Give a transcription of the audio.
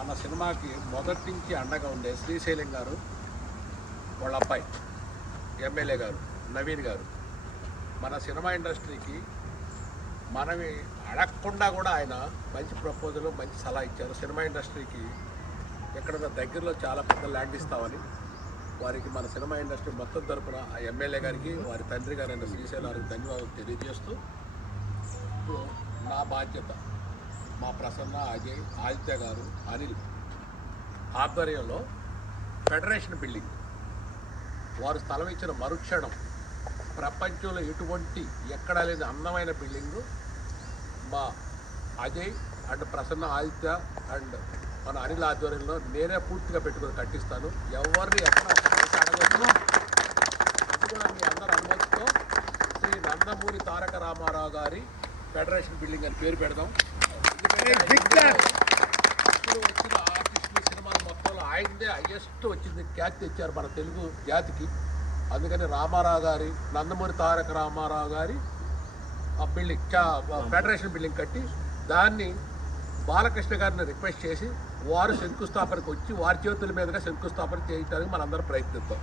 మన సినిమాకి మొదటి నుంచి అండగా ఉండే శ్రీశైలం గారు, వాళ్ళ అబ్బాయి ఎమ్మెల్యే గారు నవీన్ గారు మన సినిమా ఇండస్ట్రీకి మనవి అడగకుండా కూడా ఆయన మంచి ప్రపోజల్, మంచి సలహా ఇచ్చారు. సినిమా ఇండస్ట్రీకి ఎక్కడ దగ్గరలో చాలా పెద్ద ల్యాండ్ ఇస్తామని వారికి మన సినిమా ఇండస్ట్రీ మొత్తం తరపున ఆ ఎమ్మెల్యే గారికి, వారి తండ్రి గారైన శ్రీశైలం గారికి ధన్యవాదాలు తెలియజేస్తూ, ఇప్పుడు నా బాధ్యత మా ప్రసన్న, అజయ్, ఆదిత్య గారు, అనిల్ ఆధ్వర్యంలో ఫెడరేషన్ బిల్డింగ్ వారు స్థలం ఇచ్చిన మరుక్షణం ప్రపంచంలో ఎటువంటి ఎక్కడా లేని అందమైన బిల్డింగు మా అజయ్ అండ్ ప్రసన్న, ఆదిత్య అండ్ మన అనిల్ ఆధ్వర్యంలో నేనే పూర్తిగా పెట్టుకొని కట్టిస్తాను. ఎవరిని ఎక్కడ అడగచ్చు. అది కూడా మీ అందరి అనుమతితో శ్రీ నందమూరి తారక రామారావు గారి ఫెడరేషన్ బిల్డింగ్ అని పేరు పెడదాం. ఇప్పుడు వచ్చిన ఆర్టిస్టులు సినిమాల మొత్తంలో ఆయనదే హైయెస్ట్ వచ్చింది, క్యాచ్ తెచ్చారు మన తెలుగు జాతికి. అందుకని రామారావు గారి, నందమూరి తారక రామారావు గారి ఆ బిల్డింగ్ ఫెడరేషన్ బిల్డింగ్ కట్టి దాన్ని బాలకృష్ణ గారిని రిక్వెస్ట్ చేసి వారు శంకుస్థాపనకు వచ్చి వారి చేతుల మీదుగా శంకుస్థాపన చేయడానికి మనందరం ప్రయత్నిద్దాం.